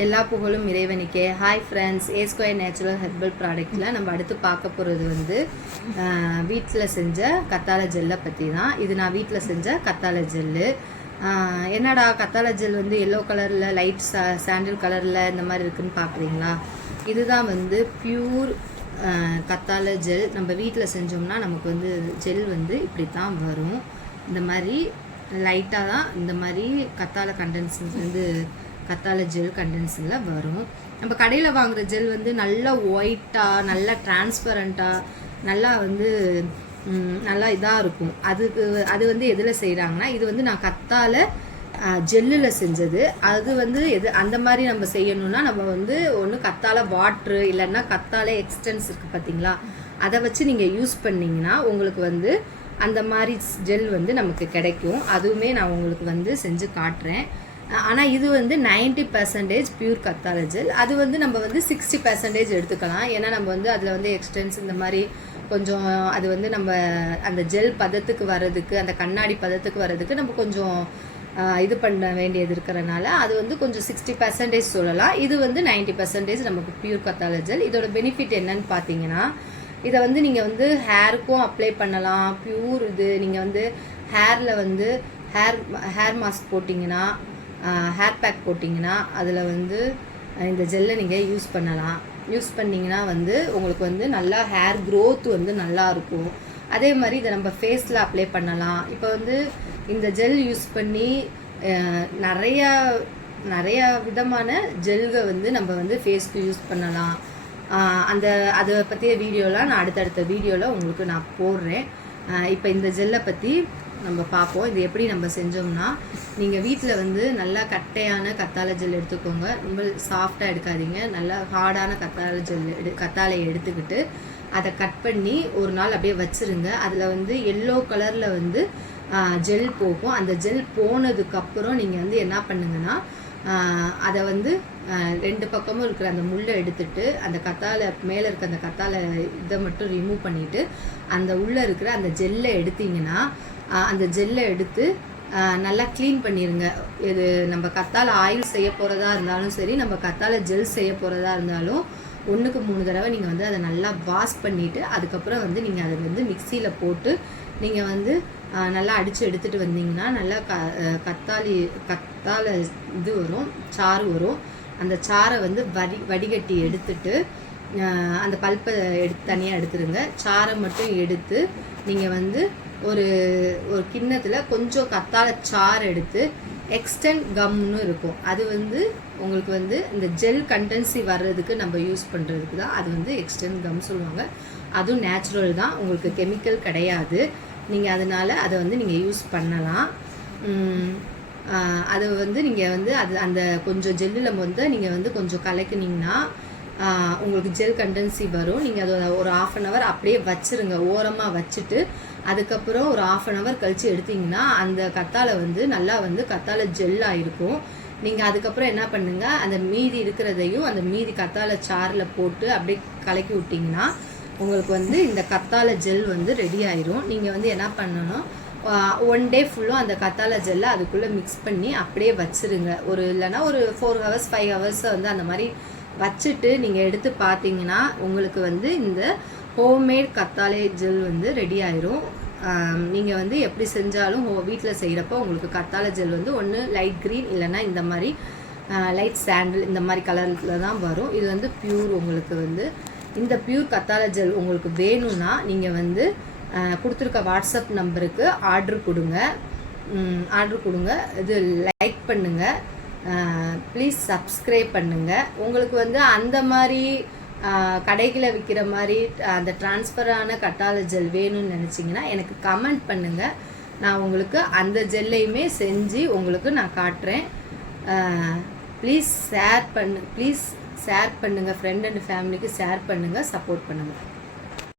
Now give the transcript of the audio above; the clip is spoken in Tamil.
எல்லா புகழும் இறைவனுக்கே. Hi friends A square natural herbal ப்ராடக்ட்டில் நம்ம அடுத்து பார்க்க போகிறது வந்து வீட்டில் செஞ்ச கத்தாழை ஜெல்லை பற்றி தான். இது நான் வீட்டில் செஞ்ச கத்தாழை ஜெல்லு. என்னடா கத்தாழை ஜெல் வந்து எல்லோ கலரில் லைட் சா சாண்டில் கலரில் இந்த மாதிரி இருக்குதுன்னு பார்க்குறீங்களா? இதுதான் வந்து பியூர் கத்தாழை ஜெல். நம்ம வீட்டில் செஞ்சோம்னா நமக்கு வந்து ஜெல் வந்து இப்படி தான் வரும். இந்த மாதிரி லைட்டாக தான் இந்த மாதிரி கத்தாழை கண்டென்ஸ் வந்து கத்தாழை ஜெல் கண்டென்ஸில் வரும். நம்ம கடையில் வாங்குகிற ஜெல் வந்து நல்லா ஒயிட்டாக நல்லா டிரான்ஸ்பரண்ட்டாக நல்லா வந்து நல்லா இதாக இருக்கும். அதுக்கு அது வந்து எதில் செய்கிறாங்கன்னா இது வந்து நான் கத்தால ஜெல்லில் செஞ்சது. அது வந்து எது அந்த மாதிரி நம்ம செய்யணும்னா நம்ம வந்து ஒன்று கத்தால வாட்ரு இல்லைன்னா கத்தால எக்ஸ்டென்ஸ் இருக்குது பார்த்தீங்களா அதை வச்சு நீங்கள் யூஸ் பண்ணிங்கன்னா உங்களுக்கு வந்து அந்த மாதிரி ஜெல் வந்து நமக்கு கிடைக்கும். அதுவுமே நான் உங்களுக்கு வந்து செஞ்சு காட்டுறேன். ஆனால் இது வந்து 90% பர்சன்டேஜ் பியூர் கத்தாலஜில் அது வந்து நம்ம வந்து சிக்ஸ்டி பர்சன்டேஜ் எடுத்துக்கலாம். ஏன்னா நம்ம வந்து அதில் வந்து எக்ஸ்டென்ஸ் இந்த மாதிரி கொஞ்சம் அது வந்து நம்ம அந்த ஜெல் பதத்துக்கு வர்றதுக்கு அந்த கண்ணாடி பதத்துக்கு வர்றதுக்கு நம்ம கொஞ்சம் இது பண்ண வேண்டியது இருக்கிறனால அது வந்து கொஞ்சம் சிக்ஸ்டி பர்சன்டேஜ் சொல்லலாம். இது வந்து 90% பர்சன்டேஜ் நமக்கு பியூர் கத்தாலஜல் இதோட பெனிஃபிட் என்னன்னு பார்த்தீங்கன்னா இதை வந்து நீங்கள் வந்து ஹேருக்கும் அப்ளை பண்ணலாம். பியூர் இது நீங்கள் வந்து ஹேரில் வந்து ஹேர் ஹேர் மாஸ்க் போட்டிங்கன்னா ஹேர் பேக் போட்டிங்கன்னா அதில் வந்து இந்த ஜெல்லை நீங்கள் யூஸ் பண்ணலாம். யூஸ் பண்ணிங்கன்னா வந்து உங்களுக்கு வந்து நல்லா ஹேர் க்ரோத் வந்து நல்லா இருக்கும். அதே மாதிரி இதை நம்ம ஃபேஸில் அப்ளை பண்ணலாம். இப்போ வந்து இந்த ஜெல் யூஸ் பண்ணி நிறையா நிறையா விதமான ஜெல்க வந்து நம்ம வந்து ஃபேஸ்க்கு யூஸ் பண்ணலாம். அந்த அதை பற்றிய வீடியோலாம் நான் அடுத்தடுத்த வீடியோவில் உங்களுக்கு நான் போடுறேன். இப்போ இந்த ஜெல்லை பற்றி நம்ம பார்ப்போம். இது எப்படி நம்ம செஞ்சோம்னா நீங்கள் வீட்டில் வந்து நல்லா கட்டையான கத்தாழை ஜெல் எடுத்துக்கோங்க. ரொம்ப சாஃப்டாக எடுக்காதீங்க. நல்லா ஹார்டான கத்தாழை ஜெல் எடு கத்தாழையை எடுத்துக்கிட்டு அதை கட் பண்ணி ஒரு நாள் அப்படியே வச்சுருங்க. அதில் வந்து எல்லோ கலரில் வந்து ஜெல் போகும். அந்த ஜெல் போனதுக்கப்புறம் நீங்கள் வந்து என்ன பண்ணுங்கன்னா அதை வந்து ரெண்டு பக்கமும் இருக்கிற அந்த முள்ளை எடுத்துட்டு அந்த கத்தாழை மேலே இருக்க அந்த கத்தாழை இதை மட்டும் ரிமூவ் பண்ணிவிட்டு அந்த உள்ளே இருக்கிற அந்த ஜெல்லை எடுத்தீங்கன்னா அந்த ஜெல்லை எடுத்து நல்லா க்ளீன் பண்ணிடுங்க இது நம்ம கத்தால் ஆயில் செய்ய போகிறதா இருந்தாலும் சரி நம்ம கத்தால் ஜெல் செய்ய போகிறதா இருந்தாலும் ஒன்றுக்கு மூணு தடவை நீங்கள் வந்து அதை நல்லா வாஷ் பண்ணிவிட்டு அதுக்கப்புறம் வந்து நீங்கள் அதை வந்து மிக்சியில் போட்டு நீங்கள் வந்து நல்லா அடித்து எடுத்துகிட்டு வந்தீங்கன்னா நல்லா க கத்தாலி கத்தால இது வரும் சாறு வரும். அந்த சாறை வந்து வடி வடிகட்டி எடுத்துட்டு அந்த பல்ப்பை எடுத்து தனியாக எடுத்துருங்க. சாறை மட்டும் எடுத்து நீங்கள் வந்து ஒரு ஒரு கிண்ணத்தில் கொஞ்சம் கத்தால சாறு எடுத்து எக்ஸ்டென்ட் கம்னு இருக்கும். அது வந்து உங்களுக்கு வந்து இந்த ஜெல் கண்டென்சி வர்றதுக்கு நம்ம யூஸ் பண்ணுறதுக்கு தான் அது வந்து எக்ஸ்டென்ட் கம் சொல்லுவாங்க. அதுவும் நேச்சுரல் தான். உங்களுக்கு கெமிக்கல் கிடையாது. நீங்கள் அதனால் அதை வந்து நீங்கள் யூஸ் பண்ணலாம். அதை வந்து நீங்கள் வந்து அது அந்த கொஞ்சம் ஜெல்லில் வந்து நீங்கள் வந்து கொஞ்சம் கலக்குனீங்கன்னா உங்களுக்கு ஜெல் கண்டன்சி வரும். நீங்கள் அதை ஒரு ஆஃப் அன் ஹவர் அப்படியே வச்சிருங்க. ஓரமாக வச்சுட்டு அதுக்கப்புறம் ஒரு ஆஃப் அன் ஹவர் கழித்து எடுத்தீங்கன்னா அந்த கத்தாழை வந்து நல்லா வந்து கத்தாழை ஜெல்லாக இருக்கும் நீங்கள் அதுக்கப்புறம் என்ன பண்ணுங்கள் அந்த மீதி இருக்கிறதையும் அந்த மீதி கத்தாழை சாரில் போட்டு அப்படியே கலக்கி விட்டிங்கன்னா உங்களுக்கு வந்து இந்த கத்தாழை ஜெல் வந்து ரெடி ஆயிரும். நீங்கள் வந்து என்ன பண்ணணும் ஒன் டே ஃபுல்லும் அந்த கத்தாழை ஜெல்லை அதுக்குள்ளே மிக்ஸ் பண்ணி அப்படியே வச்சிருங்க. ஒரு இல்லைன்னா ஒரு ஃபோர் ஹவர்ஸ் ஃபைவ் ஹவர்ஸ் வந்து அந்த மாதிரி வச்சுட்டு நீங்கள் எடுத்து பார்த்தீங்கன்னா உங்களுக்கு வந்து இந்த ஹோம்மேட் கத்தாழை ஜெல் வந்து ரெடி ஆயிரும். நீங்கள் வந்து எப்படி செஞ்சாலும் வீட்டில் செய்கிறப்போ உங்களுக்கு கத்தாழை ஜெல் வந்து ஒன்று லைட் க்ரீன் இல்லைன்னா இந்த மாதிரி லைட் சாண்டில் இந்த மாதிரி கலரில் தான் வரும். இது வந்து பியூர் உங்களுக்கு வந்து இந்த பியூர் கத்தாழை ஜெல் உங்களுக்கு வேணும்னா நீங்கள் வந்து கொடுத்துருக்க வாட்ஸ்அப் நம்பருக்கு ஆர்டர் கொடுங்க. ஆர்டர் கொடுங்க. இது லைக் பண்ணுங்கள் ப்ளீஸ் சப்ஸ்கிரைப் பண்ணுங்கள் உங்களுக்கு வந்து அந்த மாதிரி கடைகளில் விற்கிற மாதிரி அந்த டிரான்ஸ்ஃபரான கட்டால ஜெல் வேணும்னு நினச்சிங்கன்னா எனக்கு கமெண்ட் பண்ணுங்கள் நான் உங்களுக்கு அந்த ஜெல்லையுமே செஞ்சு உங்களுக்கு நான் காட்டுறேன். ப்ளீஸ் ஷேர் பண்ணு ப்ளீஸ் ஷேர் பண்ணுங்கள் ஃப்ரெண்ட் அண்ட் ஃபேமிலிக்கு ஷேர் பண்ணுங்கள் சப்போர்ட் பண்ணுங்கள்